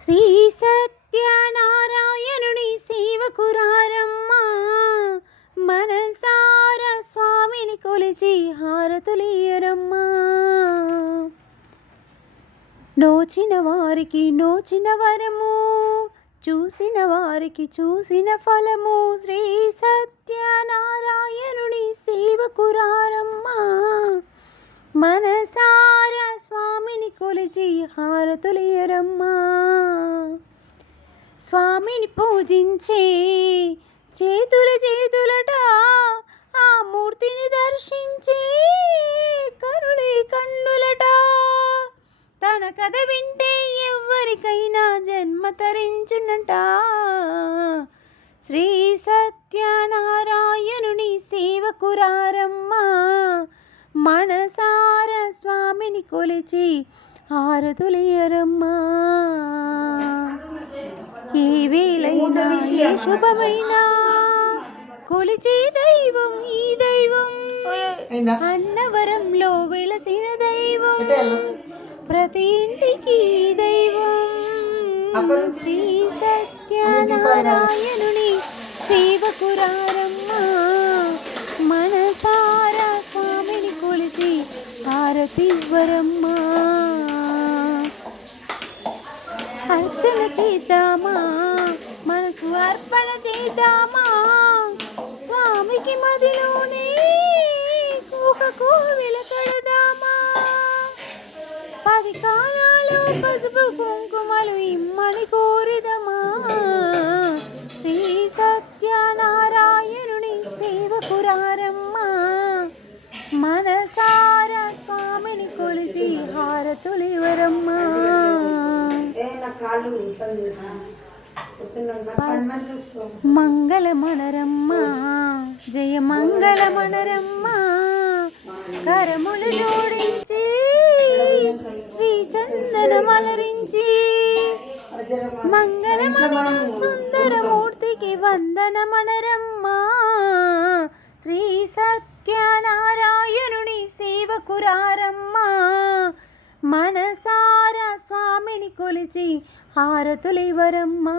శ్రీ సత్యనారాయణుని సేవకురారమ్మా, మనసార స్వామిని కొలిచి హారతులియరమ్మా. నోచిన వారికి నోచిన వరము, చూసిన వారికి చూసిన ఫలము. శ్రీ సత్యనారాయణుని సేవకురారమ్మా, మనసార స్వామిని కొలిచి హారతులియరమ్మా. స్వామిని పూజించే చేతులట, ఆ మూర్తిని దర్శించే కరుణే కన్నులట. తన కథ వింటే ఎవరికైనా జన్మ తరించునట. శ్రీ సత్యనారాయణుని సేవకురారమ్మా, మనసార స్వామిని కొలిచి హారతులియరమ్మా. ఏ వేళైనా ఏ శుభమైనా కొలిచే దైవం ఈ దైవం. అన్నవరంలో వెలసిన దైవం, ప్రతి ఇంటికి దైవం. శ్రీ సత్యనారాయణుని సేవకురారమ్మా, మనసారా స్వామిని కొలిచి హారతివ్వరమ్మా. అర్చన చేద్దామా, మనసు అర్పణ చేద్దామా. స్వామికి మదిలోనే ఒక కోవెల కడదామా. 10 కాలాలు పసుపు కుంకుమలు ఇమ్మని కోరిదమా. శ్రీ సత్యనారాయణుని సేవకురారమ్మా, మనసార స్వామిని కొలిచి హారతులివరమ్మా. మంగళమనరమ్మా, జయ మంగళమనరమ్మా. కరములు జోడించి శ్రీ చందనమలరించి, మంగళమన సుందరమూర్తికి వందనమనరమ్మా. శ్రీ సత్యనారాయణుని సేవకురారమ్మా, మనసార స్వామిని కొలిచి హారతులివరమ్మా.